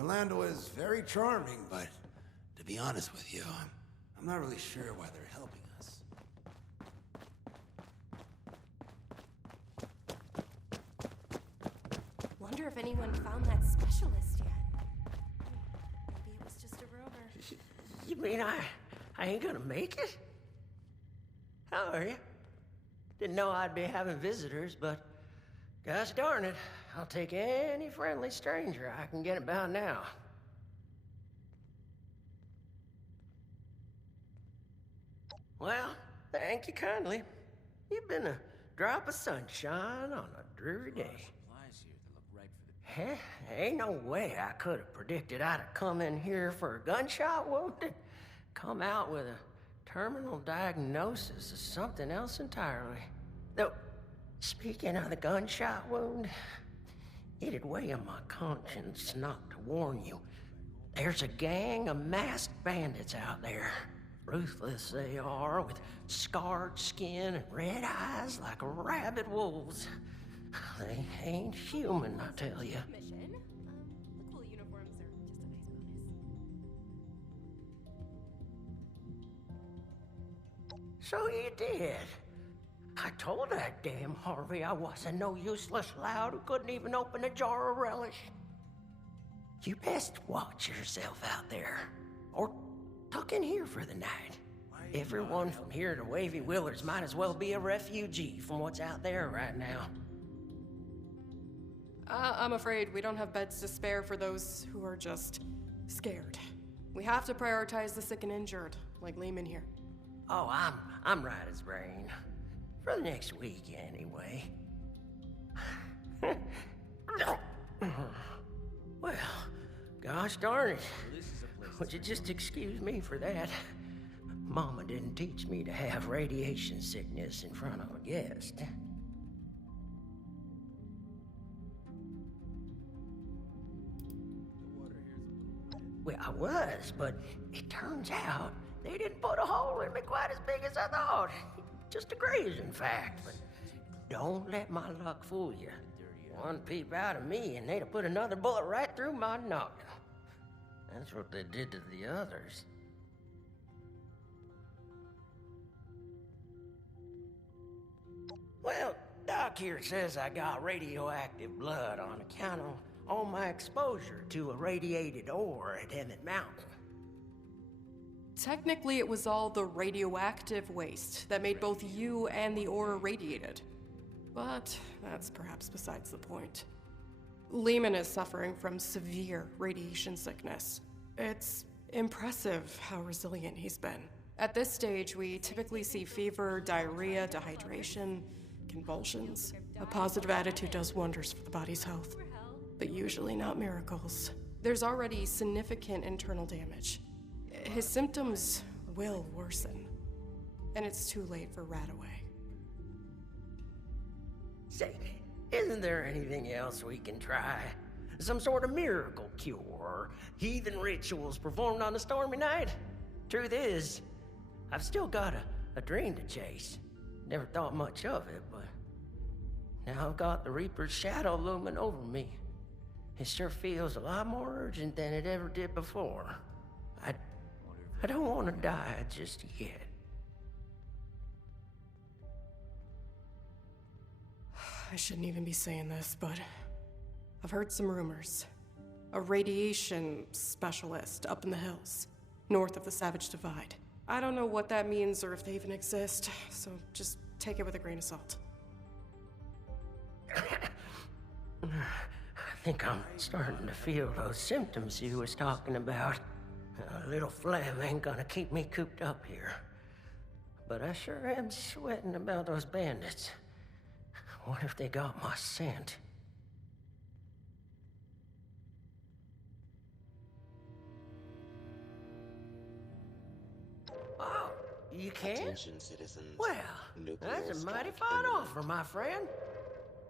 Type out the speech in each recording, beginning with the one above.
Orlando is very charming, but to be honest with you, I'm not really sure why they're helping us. Wonder if anyone found that specialist yet. Maybe it was just a rumor. You mean I ain't gonna make it? How are you? Didn't know I'd be having visitors, but gosh darn it, I'll take any friendly stranger I can get about now. Well, thank you kindly. You've been a drop of sunshine on a dreary day. Heh, ain't no way I could have predicted I'd have come in here for a gunshot wound and come out with a terminal diagnosis of something else entirely. Though, speaking of the gunshot wound, it'd weigh on my conscience not to warn you. There's a gang of masked bandits out there. Ruthless they are, with scarred skin and red eyes like rabid wolves. They ain't human, I tell you. Mission. The cool uniforms are just a nice bonus. So you did. I told that damn Harvey I wasn't no useless lout who couldn't even open a jar of relish. You best watch yourself out there, or tuck in here for the night. Everyone from here to Wavy Willers might as well be a refugee from what's out there right now. I'm afraid we don't have beds to spare for those who are just scared. We have to prioritize the sick and injured, like Lehman here. Oh, I'm right as rain. For the next week, anyway. Well, gosh darn it. Would you just excuse me for that? Mama didn't teach me to have radiation sickness in front of a guest. Well, I was, but it turns out they didn't put a hole in me quite as big as I thought. Just a graze, in fact. But don't let my luck fool you. One peep out of me, and they'd have put another bullet right through my noggin. That's what they did to the others. Well, Doc here says I got radioactive blood on account of all my exposure to a radiated ore at Emmett Mountain. Technically, it was all the radioactive waste that made both you and the ore irradiated. But that's perhaps besides the point. Lehman is suffering from severe radiation sickness. It's impressive how resilient he's been. At this stage, we typically see fever, diarrhea, dehydration, convulsions. A positive attitude does wonders for the body's health, but usually not miracles. There's already significant internal damage. His symptoms will worsen, and it's too late for Radaway. Say, isn't there anything else we can try? Some sort of miracle cure, or heathen rituals performed on a stormy night? Truth is, I've still got a dream to chase. Never thought much of it, but now I've got the Reaper's shadow looming over me. It sure feels a lot more urgent than it ever did before. I don't want to die just yet. I shouldn't even be saying this, but I've heard some rumors. A radiation specialist up in the hills, north of the Savage Divide. I don't know what that means or if they even exist, so just take it with a grain of salt. I think I'm starting to feel those symptoms you was talking about. A little phlegm ain't gonna keep me cooped up here. But I sure am sweating about those bandits. What if they got my scent? Oh, you can? Attention, citizens. Well, Nuclear that's a mighty strike fine imminent. offer, my friend.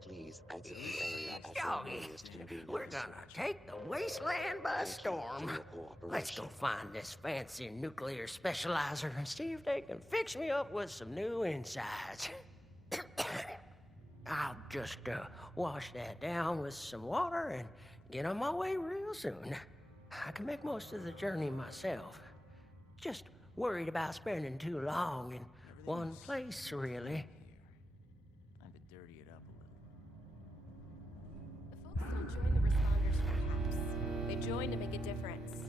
Please exit the area at your Doggy, earliest convenience. we're gonna take the wasteland by Thank you storm. for your Let's go cooperation. find this fancy nuclear specializer and see if they can fix me up with some new insides. I'll just wash that down with some water and get on my way real soon. I can make most of the journey myself. Just worried about spending too long in one place, really. Time to dirty it up a little. The folks don't join the responders for haps. They join to make a difference.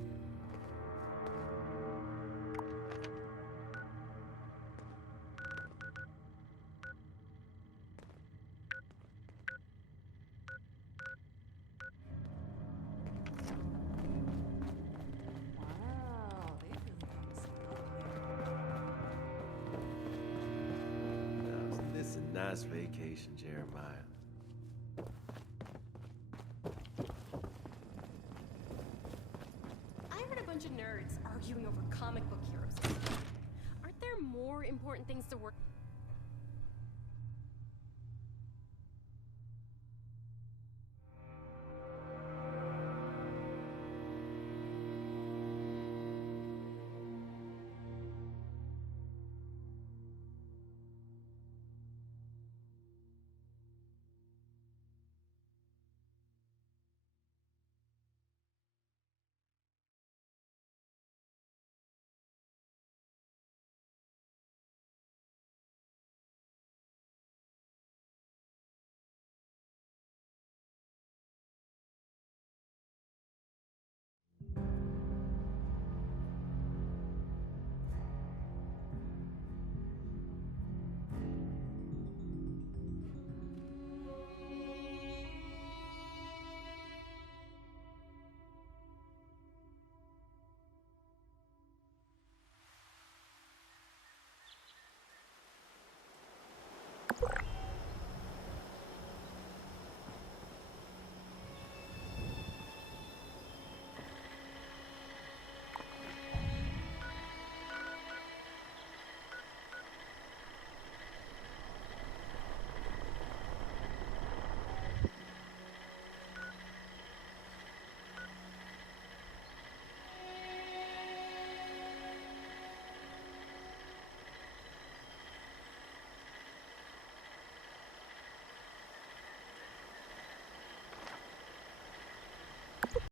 Wow, they really got us out there. Now, isn't this a nice vacation, Jeremiah? I heard a bunch of nerds arguing over comic book heroes. Aren't there more important things to work?